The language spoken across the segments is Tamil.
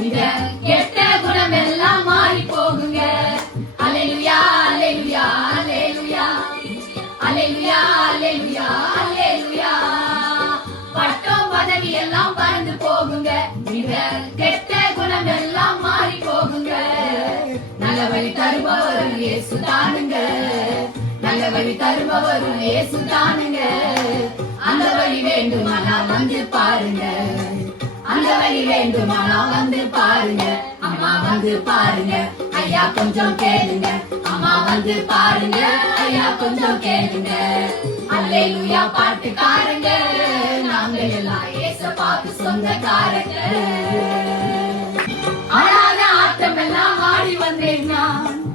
இந்த கெட்ட குணம் எல்லாம் மாறி போகுங்க அலையுயா அலையுயா அலையுயா அலையுயா அலையுயா அலையுயா பட்டம் பதவி எல்லாம் பறந்து போகுங்க. இந்த கெட்ட குணம் எல்லாம் மாறி போகுங்க நல்ல வழி தருபவர் இயேசு தானுங்க. நல்ல வழி தருபவர் இயேசு தானுங்க. அந்த வழி வேண்டுமானா வந்து பாருங்க. வழி வேண்டுமானா வந்து பாருங்க. அம்மா வந்து பாருங்க. ஐயா கொஞ்சம் கேளுங்க. அம்மா வந்து பாருங்க. ஐயா கொஞ்சம் கேளுங்க. அல்லேலூயா பாட்டுக்காரங்க நாங்கள் எல்லாம் ஏசப்பாக்கு சொந்தக்காரங்க அழகான ஆட்டம் எல்லாம் ஆடி வந்தேன் நான்.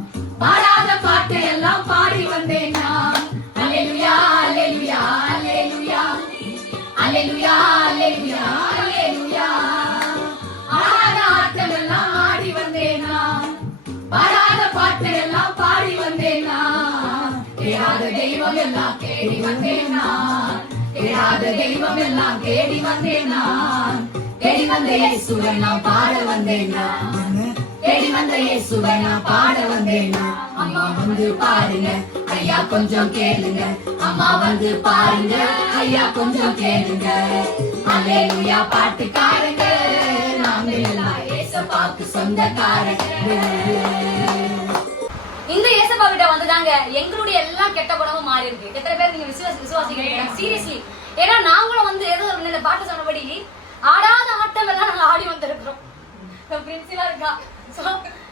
நான் தெய்வம் எல்லாம் தேடி வந்தேன் நான். கேளாத தெய்வம் எல்லாம் தேடி வந்தேன் நான். தேடி வந்த இயேசுவை நான் பாட வந்தேன் நான். தேடி வந்த இயேசுவை நான் பாட வந்தேன் அம்மா வந்து பாருங்க ஐயா கொஞ்சம் கேளுங்க. அம்மா வந்து பாருங்க ஐயா கொஞ்சம் கேளுங்க. அல்லேலூயா பாட்டுக்காரங்க நாங்க எல்லாம் ஏசப்பாக்கு சொந்தக்காரங்க. ஏசப்பா கிட்ட வந்துதாங்க. எங்களுடைய எல்லா கெட்ட குணமும் மாறி இருக்கு. எத்தனை பேர் நீங்க விசுவாசி விசுவாசிக்கிறீங்க? சீரியஸ்லி ஏன்னா நாங்களும் வந்து ஏதோ இந்த பாட்டு சொன்னபடி ஆடாத ஆட்டம் எல்லாம் நாங்க ஆடி வந்திருக்கிறோம். பிரின்சிலா இருக்கா? சோ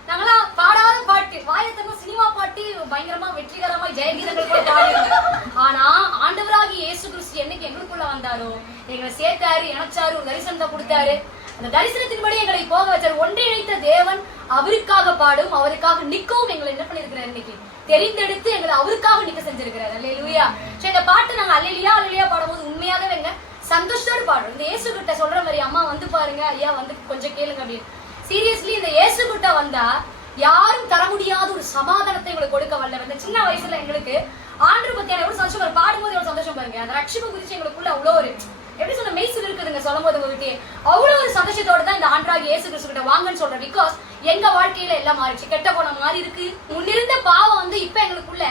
நாங்களாம் பாடாத பாட்டு. வாயத்தங்க சினிமா பாட்டு பயங்கரமா வெற்றிகரமா ஜெயகீதங்கள் கூட பாடிருக்கோம் ஆனா ஆண்டவராகி இயேசு கிறிஸ்து என்னைக்கு எங்களுக்குள்ள வந்தாரோ எங்களை சேர்த்தாரு இணைச்சாரு தரிசனத்தை கொடுத்தாரு. அந்த தரிசனத்தின்படி எங்களை போக வச்சார் ஒன்றிணைத்த தேவன் அவருக்காக பாடும் அவருக்காக நிக்கவும் எங்களை என்ன பண்ணிருக்கிறார் இன்னைக்கு? தெரிந்தெடுத்து எங்களை அவருக்காக நிக்க செஞ்சிருக்கிறார். அல்லேலூயா. சோ இந்த பாட்டு நாங்க அல்லேலியா அல்லேலியா பாடும்போது உண்மையாகவே எங்க சந்தோஷத்தோடு பாடுறோம். இந்த இயேசு கிட்ட சொல்ற மாதிரி அம்மா வந்து பாருங்க. ஐயா வந்து கொஞ்சம் கேளுங்க அப்படின்னு. சீரியஸ்லி இந்த இயேசு கிட்ட வந்தா யாரும் தர முடியாத ஒரு சமாதானத்தை எங்களுக்கு கொடுக்க வரல. இந்த சின்ன வயசுல எங்களுக்கு ஆண்டு பத்தி எவ்வளவு சந்தோஷம் பாடும்போது எவ்வளவு சந்தோஷம் பாருங்க. அந்த ரட்சிப்பு குறிச்சு எங்களுக்குள்ள அவ்வளோ ஒரு எப்படி சொல்ல மெய்சில் சொல்லும் போது உங்ககிட்ட அவ்வளவு ஒரு சந்தோஷத்தோட தான் இந்த ஆண்டாகி இயேசு கிறிஸ்து கிட்ட வாங்கன்னு சொல்றேன். பிகாஸ் எங்க வாழ்க்கையில எல்லாம் மாறிச்சு கெட்ட போன மாறி இருக்கு. முன்னிருந்த பாவம் வந்து இப்ப எங்களுக்குள்ள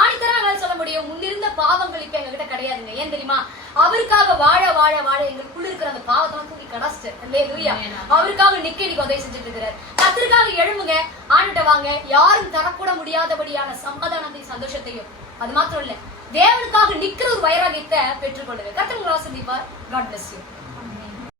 ஆணித்தரம் எங்களால சொல்ல முடியும். முன்னிருந்த பாவங்கள் இப்ப எங்ககிட்ட கிடையாதுங்க. ஏன் தெரியுமா? அவருக்காக வாழ வாழ வாழ எங்களுக்குள்ள இருக்கிற அந்த பாவத்தெல்லாம் தூக்கி அல்லேலூயா அவருக்காக நிக்க இன்னைக்கு உதவி செஞ்சுட்டு இருக்கிறார். கத்திற்காக எழுமுங்க ஆண்டுட்ட வாங்க. யாரும் தரக்கூட முடியாதபடியான சமாதானத்தையும் சந்தோஷத்தையும். அது மாத்திரம் இல்ல. தேவனுக்காக நிக்கிற ஒரு வைராகியத்தை பெற்றுக்கொள்ளுங்க. கத்திர ஆசிர்வதிப்பார். God bless you